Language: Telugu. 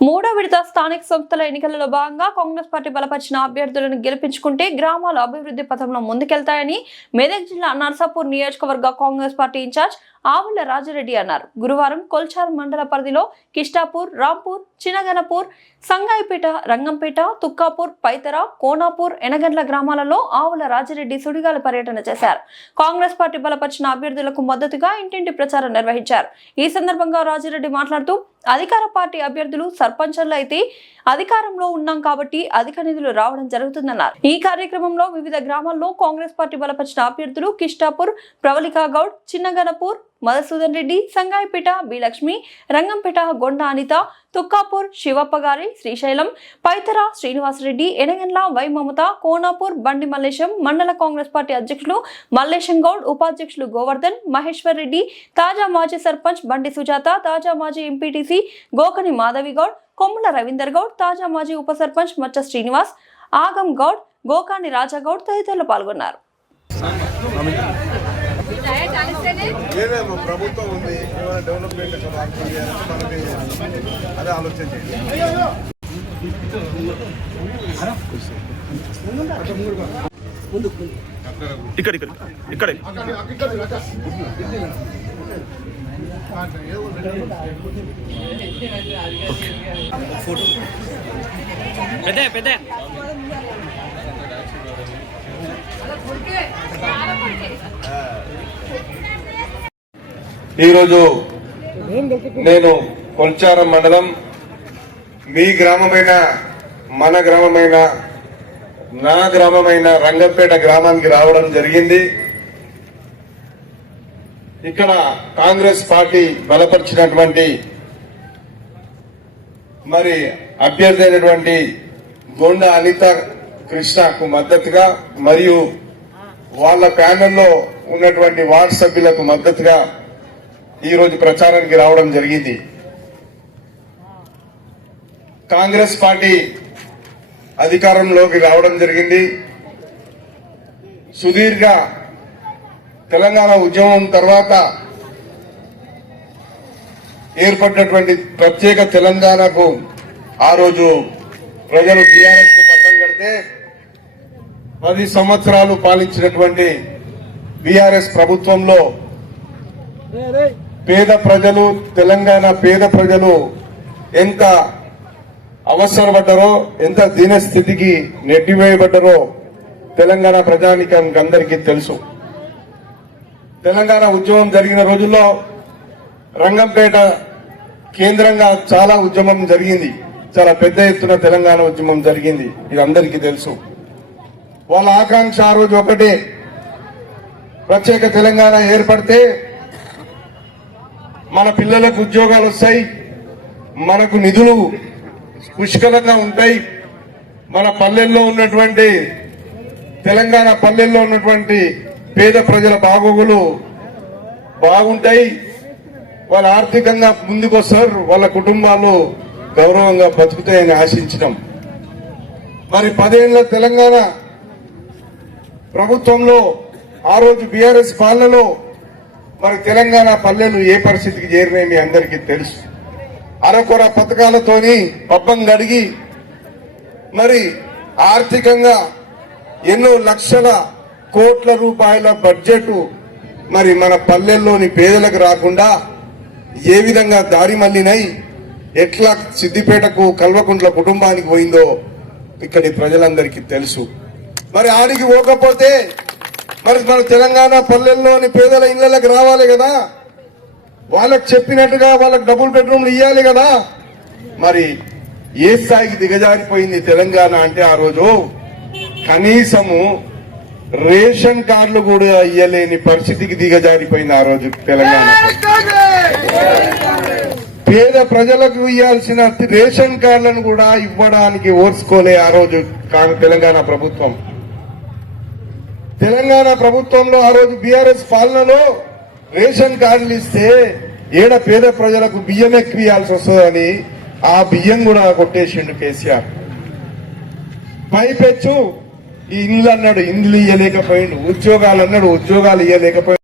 మూడో విడత స్థానిక సంస్థల ఎన్నికలలో భాగంగా కాంగ్రెస్ పార్టీ బలపరిచిన అభ్యర్థులను గెలిపించుకుంటే గ్రామాలు అభివృద్ధి పథంలో ముందుకెళ్తాయని మెదక్ జిల్లా నర్సాపూర్ నియోజకవర్గ కాంగ్రెస్ పార్టీ ఇన్ఛార్జ్ ఆవుల రాజారెడ్డి అన్నారు. గురువారం కొల్చార్ మండల పరిధిలో కిష్టాపూర్ రాంపూర్ చినగనపూర్ సంగాయిపేట రంగంపేట తుక్కాపూర్ పైతర కోనాపూర్ ఎనగండ్ల గ్రామాలలో ఆవుల రాజిరెడ్డి సుడిగాల పర్యటన చేశారు. కాంగ్రెస్ పార్టీ బలపరిచిన అభ్యర్థులకు మద్దతుగా ఇంటింటి ప్రచారం నిర్వహించారు. ఈ సందర్భంగా రాజిరెడ్డి మాట్లాడుతూ అధికార పార్టీ అభ్యర్థులు సర్పంచర్లు అయితే అధికారంలో ఉన్నాం కాబట్టి అధిక నిధులు రావడం జరుగుతుందన్నారు. ఈ కార్యక్రమంలో వివిధ గ్రామాల్లో కాంగ్రెస్ పార్టీ బలపరిచిన అభ్యర్థులు కిష్టాపూర్ ప్రవళికా గౌడ్ చిన్నగనపూర్ మధుసూదన్ రెడ్డి సంగాయపేట బి లక్ష్మి రంగంపేట గొండ అనిత తుక్కాపూర్ శివప్పగారి శ్రీశైలం పైతర శ్రీనివాసరెడ్డి ఎనగండ్ల వై మమత కోనాపూర్ బండి మల్లేశం మండల కాంగ్రెస్ పార్టీ అధ్యక్షులు మల్లేశం గౌడ్ ఉపాధ్యక్షులు గోవర్ధన్ మహేశ్వర్ రెడ్డి తాజా మాజీ సర్పంచ్ బండి సుజాత తాజా మాజీ ఎంపీటీసీ గోకని మాధవి గౌడ్ కొమ్ముల రవీందర్ గౌడ్ తాజా మాజీ ఉప సర్పంచ్ మచ్చ శ్రీనివాస్ ఆగం గౌడ్ గోకాని రాజాగౌడ్ తదితరులు పాల్గొన్నారు. ఏదేమో ప్రభుత్వం ఉంది ఏమైనా డెవలప్మెంట్ మార్పులు చేయాలంటే. అదే ఆలోచన చేయండి ఇక్కడ ఇక్కడ ఇక్కడే పెద్ద పెద్ద ఈరోజు నేను కొల్చారం మండలం మీ గ్రామమైన మన గ్రామమైన నా గ్రామమైన రంగంపేట గ్రామానికి రావడం జరిగింది. ఇక్కడ కాంగ్రెస్ పార్టీ బలపరిచినటువంటి మరి అభ్యర్థి అయినటువంటి గొండ అనిత కృష్ణకు మద్దతుగా మరియు వాళ్ళ ప్యానెల్లో ఉన్నటువంటి వార్డు సభ్యులకు మద్దతుగా ఈ రోజు ప్రచారానికి రావడం జరిగింది. కాంగ్రెస్ పార్టీ అధికారంలోకి రావడం జరిగింది. సుదీర్ఘ తెలంగాణ ఉద్యమం తర్వాత ఏర్పడినటువంటి ప్రత్యేక తెలంగాణకు ఆ రోజు ప్రజలు టీఆర్ఎస్కు పక్కన కడితే పది సంవత్సరాలు పాలించినటువంటి బీఆర్ఎస్ ప్రభుత్వంలో పేద ప్రజలు తెలంగాణ పేద ప్రజలు ఎంత అవసరపడ్డారో ఎంత దీనస్థితికి నెట్టివేయబడ్డారో తెలంగాణ ప్రజానికానికి అందరికీ తెలుసు. తెలంగాణ ఉద్యమం జరిగిన రోజుల్లో రంగంపేట కేంద్రంగా చాలా ఉద్యమం జరిగింది. చాలా పెద్ద ఎత్తున తెలంగాణ ఉద్యమం జరిగింది. ఇది అందరికీ తెలుసు. వాళ్ళ ఆకాంక్ష ఆ రోజు ఒకటే. ప్రత్యేక తెలంగాణ ఏర్పడితే మన పిల్లలకు ఉద్యోగాలు వస్తాయి మనకు నిధులు పుష్కలంగా ఉంటాయి. మన పల్లెల్లో ఉన్నటువంటి తెలంగాణ పల్లెల్లో ఉన్నటువంటి పేద ప్రజల బాగోగులు బాగుంటాయి. వాళ్ళు ఆర్థికంగా ముందుకొస్తారు వాళ్ళ కుటుంబాలు గౌరవంగా బతుకుతాయని ఆశించడం మరి పదేళ్ళ తెలంగాణ ప్రభుత్వంలో ఆ రోజు బీఆర్ఎస్ పాలనలో మరి తెలంగాణ పల్లెలు ఏ పరిస్థితికి చేరినాయి మీ అందరికీ తెలుసు. అరకొర పథకాలతోని పబ్బం గడిగి మరి ఆర్థికంగా ఎన్నో లక్షల కోట్ల రూపాయల బడ్జెట్ మరి మన పల్లెల్లోని పేదలకు రాకుండా ఏ విధంగా దారి మళ్ళినై ఎట్లా సిద్దిపేటకు కల్వకుంట్ల కుటుంబానికి పోయిందో ఇక్కడి ప్రజలందరికీ తెలుసు. మరి ఆడికి పోకపోతే మరి మన తెలంగాణ పల్లెల్లోని పేదల ఇళ్ళకి రావాలి కదా? వాళ్ళకి చెప్పినట్టుగా వాళ్ళకి డబుల్ బెడ్రూమ్లు ఇవ్వాలి కదా? మరి ఏ స్థాయికి దిగజారిపోయింది తెలంగాణ అంటే ఆ రోజు? కనీసము రేషన్ కార్డులు కూడా ఇయ్యలేని పరిస్థితికి దిగజారిపోయింది ఆ రోజు తెలంగాణ. పేద ప్రజలకు ఇవ్వాల్సిన రేషన్ కార్డులను కూడా ఇవ్వడానికి ఓర్చుకోలే ఆ రోజు తెలంగాణ ప్రభుత్వం. తెలంగాణ ప్రభుత్వంలో ఆ రోజు బీఆర్ఎస్ పాలనలో రేషన్ కార్డులు ఇస్తే ఏడ పేద ప్రజలకు బియ్యం ఎక్కువ ఇవ్వాల్సి వస్తుందని ఆ బియ్యం కూడా కొట్టేసిండు కేసీఆర్. పైపెచ్చు ఈ ఇండ్లు అన్నాడు ఇండ్లు ఇయ్యలేకపోయిండు ఉద్యోగాలు అన్నాడు ఉద్యోగాలు ఇయ్యలేకపోయిండు.